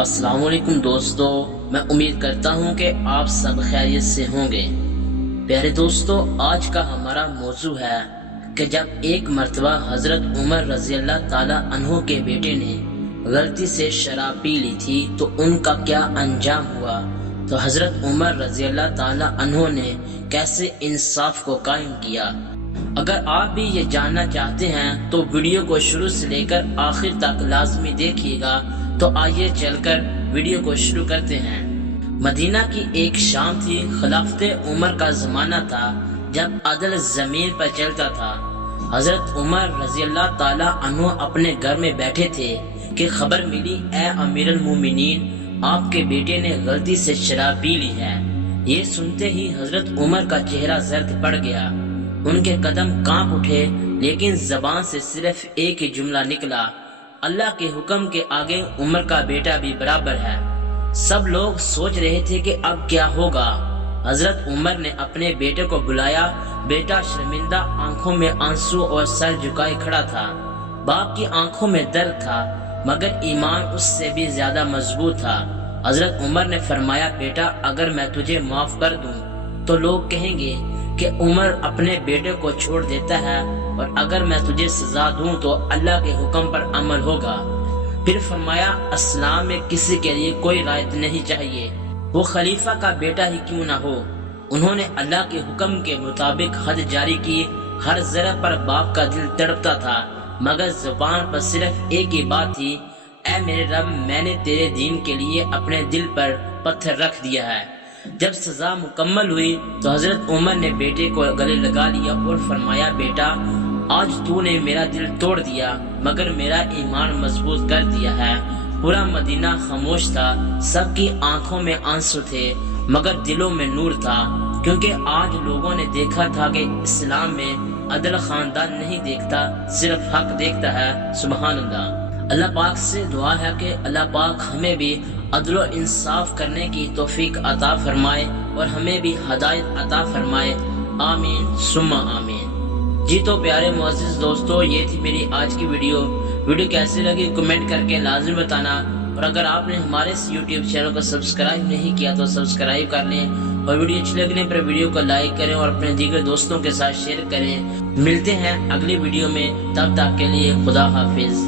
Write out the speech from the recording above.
السلام علیکم دوستو، میں امید کرتا ہوں کہ آپ سب خیریت سے ہوں گے۔ پیارے دوستو، آج کا ہمارا موضوع ہے کہ جب ایک مرتبہ حضرت عمر رضی اللہ تعالی عنہ کے بیٹے نے غلطی سے شراب پی لی تھی تو ان کا کیا انجام ہوا، تو حضرت عمر رضی اللہ تعالی عنہ نے کیسے انصاف کو قائم کیا۔ اگر آپ بھی یہ جاننا چاہتے ہیں تو ویڈیو کو شروع سے لے کر آخر تک لازمی دیکھیے گا۔ تو آئیے چل کر ویڈیو کو شروع کرتے ہیں۔ مدینہ کی ایک شام تھی، خلافت عمر کا زمانہ تھا جب عدل زمین پر چلتا تھا۔ حضرت عمر رضی اللہ تعالی عنہ اپنے گھر میں بیٹھے تھے کہ خبر ملی، اے امیر المومنین، آپ کے بیٹے نے غلطی سے شراب پی لی ہے۔ یہ سنتے ہی حضرت عمر کا چہرہ زرد پڑ گیا، ان کے قدم کانپ اٹھے، لیکن زبان سے صرف ایک ہی جملہ نکلا، اللہ کے حکم کے آگے عمر کا بیٹا بھی برابر ہے۔ سب لوگ سوچ رہے تھے کہ اب کیا ہوگا۔ حضرت عمر نے اپنے بیٹے کو بلایا۔ بیٹا شرمندہ، آنکھوں میں آنسو اور سر جھکائے کھڑا تھا۔ باپ کی آنکھوں میں درد تھا، مگر ایمان اس سے بھی زیادہ مضبوط تھا۔ حضرت عمر نے فرمایا، بیٹا، اگر میں تجھے معاف کر دوں تو لوگ کہیں گے کہ عمر اپنے بیٹے کو چھوڑ دیتا ہے، اور اگر میں تجھے سزا دوں تو اللہ کے حکم پر عمل ہوگا۔ پھر فرمایا، اسلام میں کسی کے لیے کوئی رعایت نہیں چاہیے، وہ خلیفہ کا بیٹا ہی کیوں نہ ہو۔ انہوں نے اللہ کے حکم کے مطابق حد جاری کی۔ ہر ذرہ پر باپ کا دل تڑپتا تھا، مگر زبان پر صرف ایک ہی بات تھی، اے میرے رب، میں نے تیرے دین کے لیے اپنے دل پر پتھر رکھ دیا ہے۔ جب سزا مکمل ہوئی تو حضرت عمر نے بیٹے کو گلے لگا لیا اور فرمایا، بیٹا، آج تو نے میرا دل توڑ دیا، مگر میرا ایمان مضبوط کر دیا ہے۔ پورا مدینہ خاموش تھا، سب کی آنکھوں میں آنسو تھے، مگر دلوں میں نور تھا، کیونکہ آج لوگوں نے دیکھا تھا کہ اسلام میں عدل خاندان نہیں دیکھتا، صرف حق دیکھتا ہے۔ سبحان اللہ۔ اللہ پاک سے دعا ہے کہ اللہ پاک ہمیں بھی عدل و انصاف کرنے کی توفیق عطا فرمائے اور ہمیں بھی ہدایت عطا فرمائے، آمین ثم آمین۔ جی تو پیارے معزز دوستو، یہ تھی میری آج کی ویڈیو کیسی لگی کمنٹ کر کے لازم بتانا، اور اگر آپ نے ہمارے اس یوٹیوب چینل کو سبسکرائب نہیں کیا تو سبسکرائب کر لیں، اور ویڈیو اچھی لگنے پر ویڈیو کو لائک کریں اور اپنے دیگر دوستوں کے ساتھ شیئر کریں۔ ملتے ہیں اگلی ویڈیو میں، تب تک کے لیے خدا حافظ۔